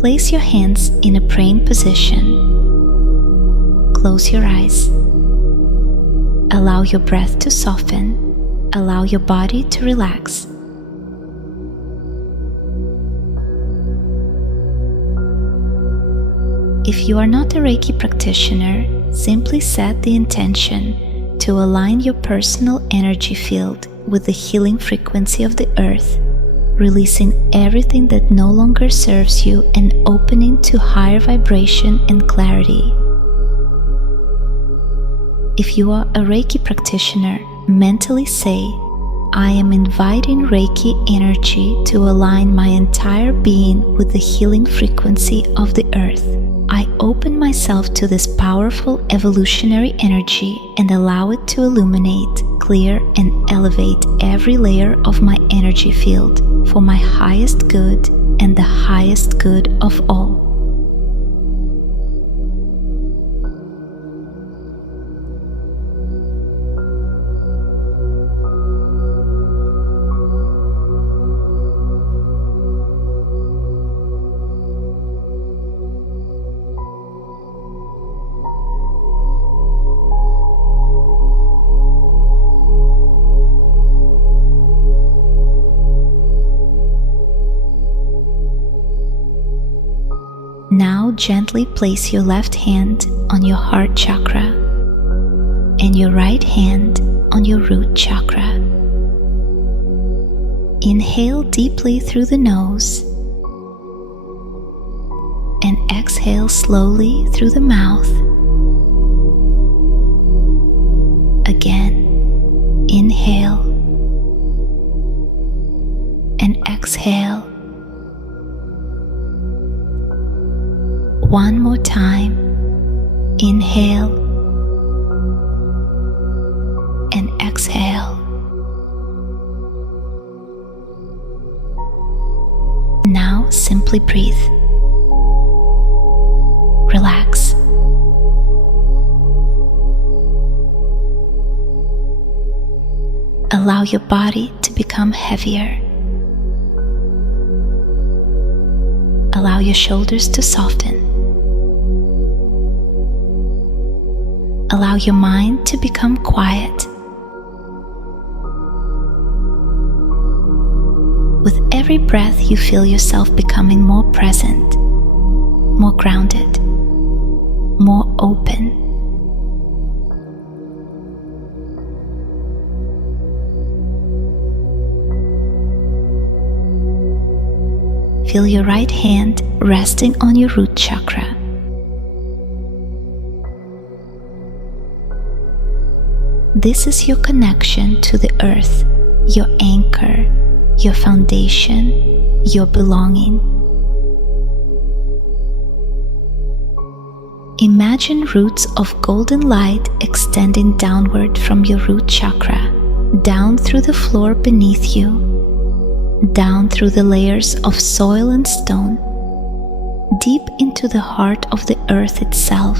Place your hands in a praying position. Close your eyes. Allow your breath to soften. Allow your body to relax. If you are not a Reiki practitioner, simply set the intention to align your personal energy field with the healing frequency of the earth, releasing everything that no longer serves you and opening to higher vibration and clarity. If you are a Reiki practitioner, mentally say, I am inviting Reiki energy to align my entire being with the healing frequency of the earth. I open myself to this powerful evolutionary energy and allow it to illuminate, clear, and elevate every layer of my energy field for my highest good and the highest good of all. Now gently place your left hand on your heart chakra and your right hand on your root chakra. Inhale deeply through the nose and exhale slowly through the mouth. Again, inhale and exhale. One more time, inhale and exhale. Now simply breathe. Relax. Allow your body to become heavier. Allow your shoulders to soften. Allow your mind to become quiet. With every breath, you feel yourself becoming more present, more grounded, more open. Feel your right hand resting on your root chakra. This is your connection to the earth, your anchor, your foundation, your belonging. Imagine roots of golden light extending downward from your root chakra, down through the floor beneath you, down through the layers of soil and stone, deep into the heart of the earth itself.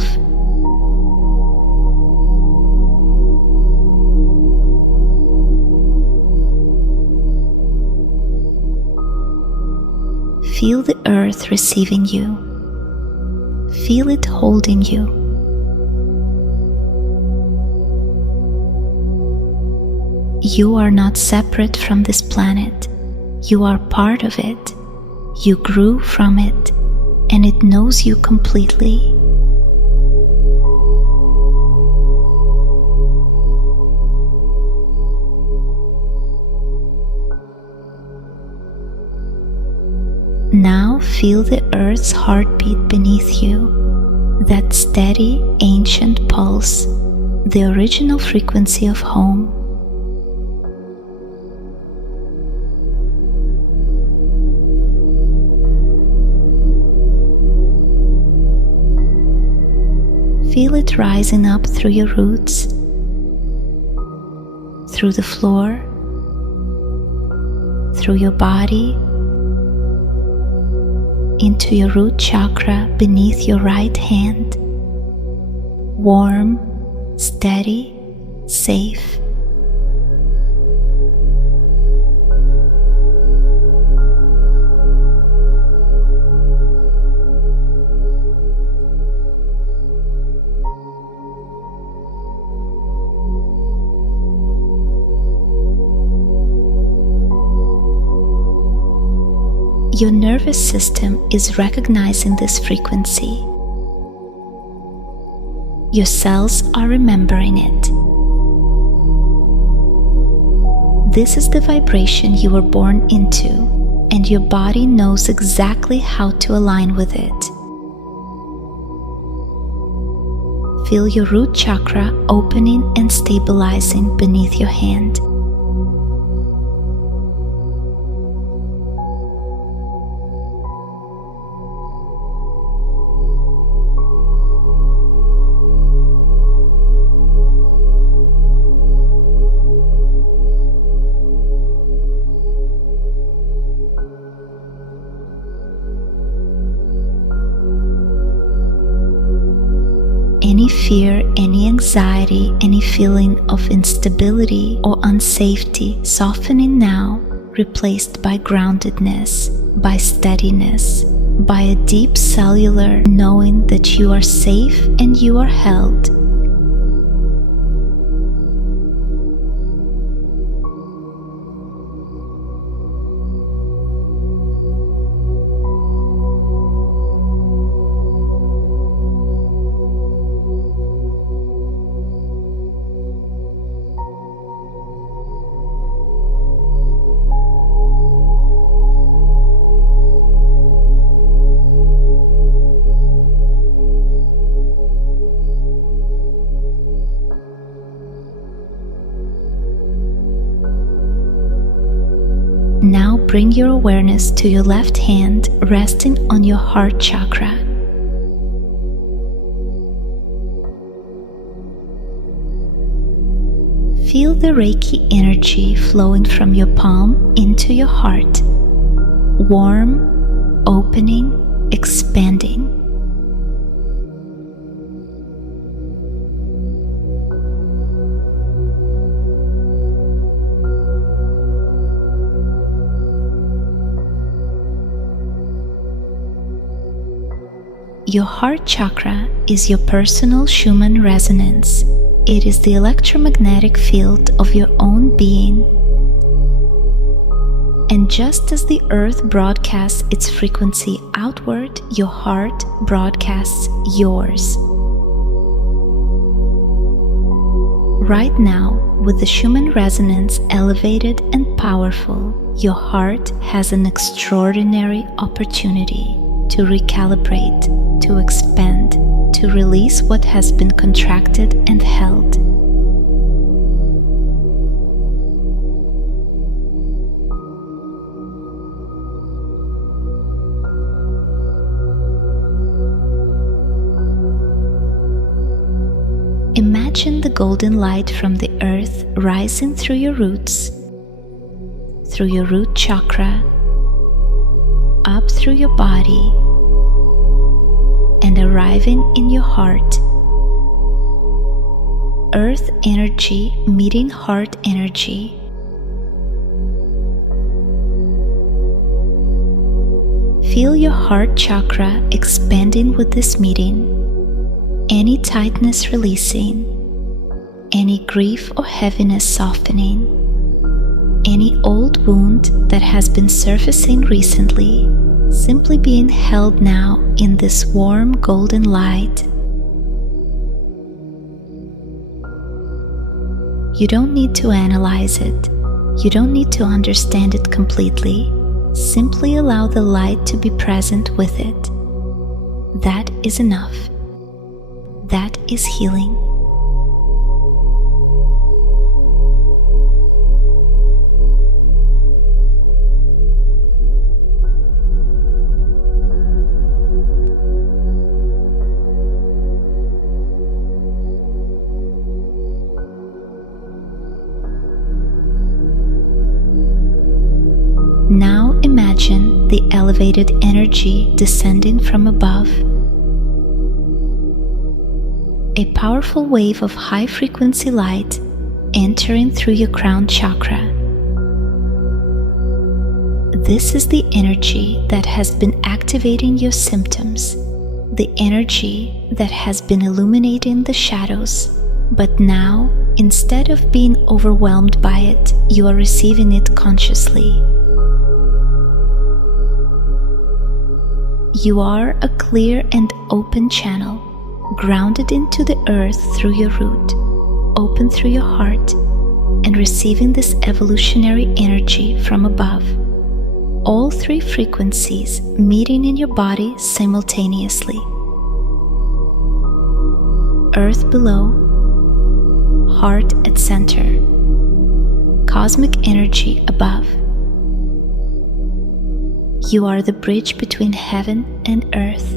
Feel the earth receiving you. Feel it holding you. You are not separate from this planet. You are part of it. You grew from it, and it knows you completely. Now feel the earth's heartbeat beneath you, that steady, ancient pulse, the original frequency of home. Feel it rising up through your roots, through the floor, through your body, into your root chakra beneath your right hand. Warm, steady, safe. Your nervous system is recognizing this frequency. Your cells are remembering it. This is the vibration you were born into, and your body knows exactly how to align with it. Feel your root chakra opening and stabilizing beneath your hand. Any fear, any anxiety, any feeling of instability or unsafety softening now, replaced by groundedness, by steadiness, by a deep cellular knowing that you are safe and you are held. Now bring your awareness to your left hand, resting on your heart chakra. Feel the Reiki energy flowing from your palm into your heart, warm, opening, expanding. Your heart chakra is your personal Schumann resonance. It is the electromagnetic field of your own being. And just as the earth broadcasts its frequency outward, your heart broadcasts yours. Right now, with the Schumann resonance elevated and powerful, your heart has an extraordinary opportunity to recalibrate, to expand, to release what has been contracted and held. Imagine the golden light from the earth rising through your roots, through your root chakra, up through your body, and arriving in your heart. Earth energy meeting heart energy. Feel your heart chakra expanding with this meeting, any tightness releasing, any grief or heaviness softening, any old wound that has been surfacing recently simply being held now in this warm golden light. You don't need to analyze it. You don't need to understand it completely. Simply allow the light to be present with it. That is enough. That is healing. Now imagine the elevated energy descending from above. A powerful wave of high-frequency light entering through your crown chakra. This is the energy that has been activating your symptoms, the energy that has been illuminating the shadows, but now, instead of being overwhelmed by it, you are receiving it consciously. You are a clear and open channel, grounded into the earth through your root, open through your heart, and receiving this evolutionary energy from above. All three frequencies meeting in your body simultaneously. Earth below, heart at center, cosmic energy above. You are the bridge between heaven and earth.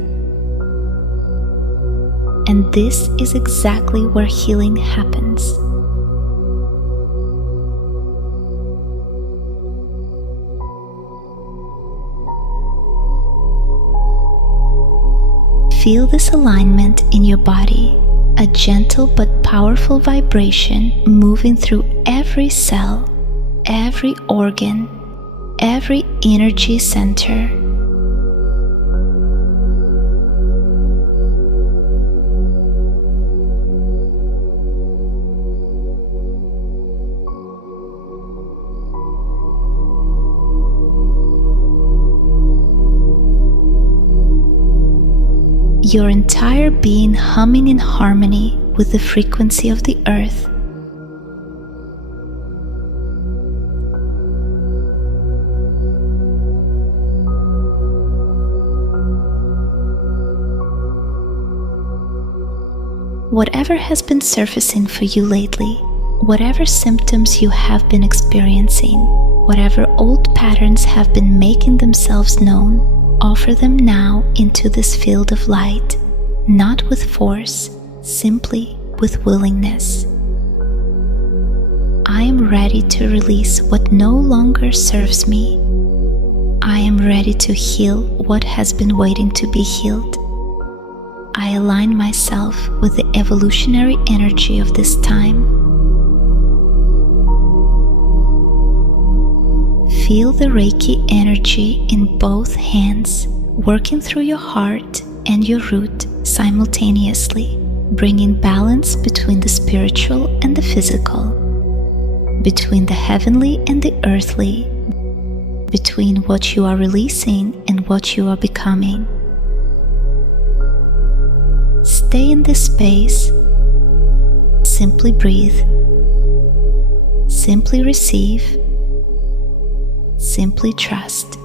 And this is exactly where healing happens. Feel this alignment in your body, a gentle but powerful vibration moving through every cell, every organ, every energy center. Your entire being humming in harmony with the frequency of the earth. Whatever has been surfacing for you lately, whatever symptoms you have been experiencing, whatever old patterns have been making themselves known, offer them now into this field of light, not with force, simply with willingness. I am ready to release what no longer serves me. I am ready to heal what has been waiting to be healed. I align myself with the evolutionary energy of this time. Feel the Reiki energy in both hands, working through your heart and your root simultaneously, bringing balance between the spiritual and the physical, between the heavenly and the earthly, between what you are releasing and what you are becoming. Stay in this space, simply breathe, simply receive, simply trust.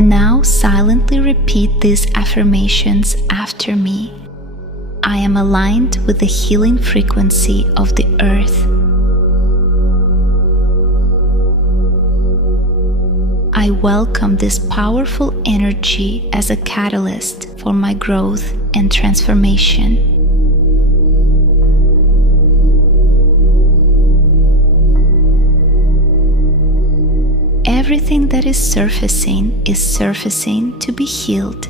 Now silently repeat these affirmations after me. I am aligned with the healing frequency of the earth. I welcome this powerful energy as a catalyst for my growth and transformation. Everything that is surfacing to be healed.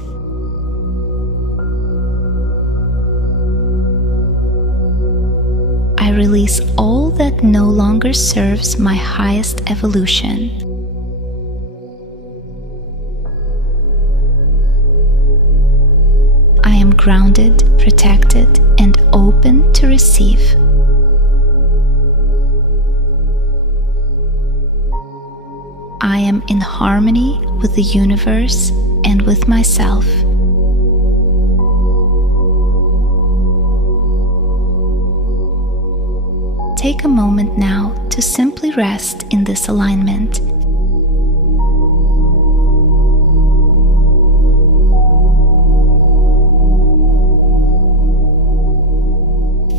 I release all that no longer serves my highest evolution. I am grounded, protected, and open to receive. I am in harmony with the universe and with myself. Take a moment now to simply rest in this alignment.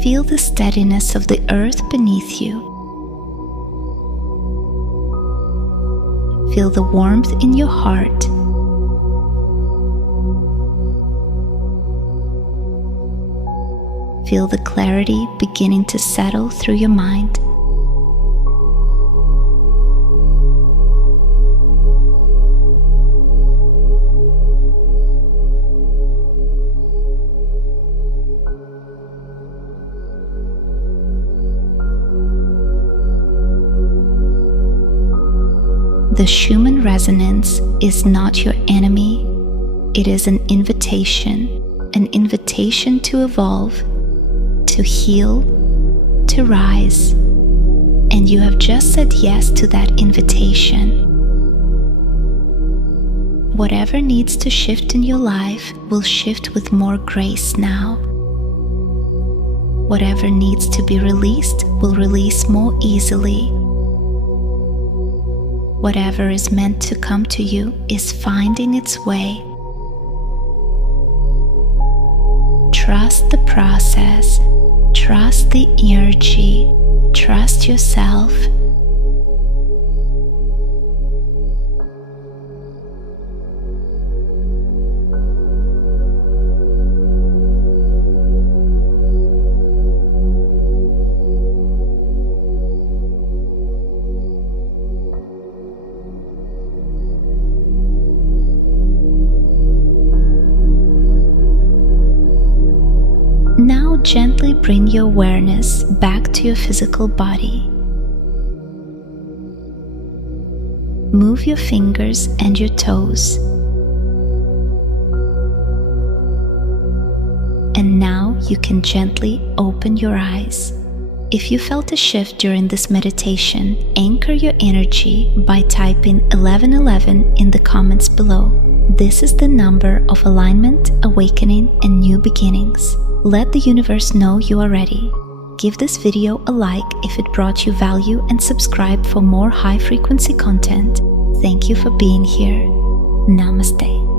Feel the steadiness of the earth beneath you. Feel the warmth in your heart. Feel the clarity beginning to settle through your mind. The Schumann Resonance is not your enemy. It is an invitation to evolve, to heal, to rise. And you have just said yes to that invitation. Whatever needs to shift in your life will shift with more grace now. Whatever needs to be released will release more easily. Whatever is meant to come to you is finding its way. Trust the process, trust the energy, trust yourself. Now gently bring your awareness back to your physical body. Move your fingers and your toes. And now you can gently open your eyes. If you felt a shift during this meditation, anchor your energy by typing 1111 in the comments below. This is the number of alignment, awakening, and new beginnings. Let the universe know you are ready. Give this video a like if it brought you value and subscribe for more high-frequency content. Thank you for being here. Namaste.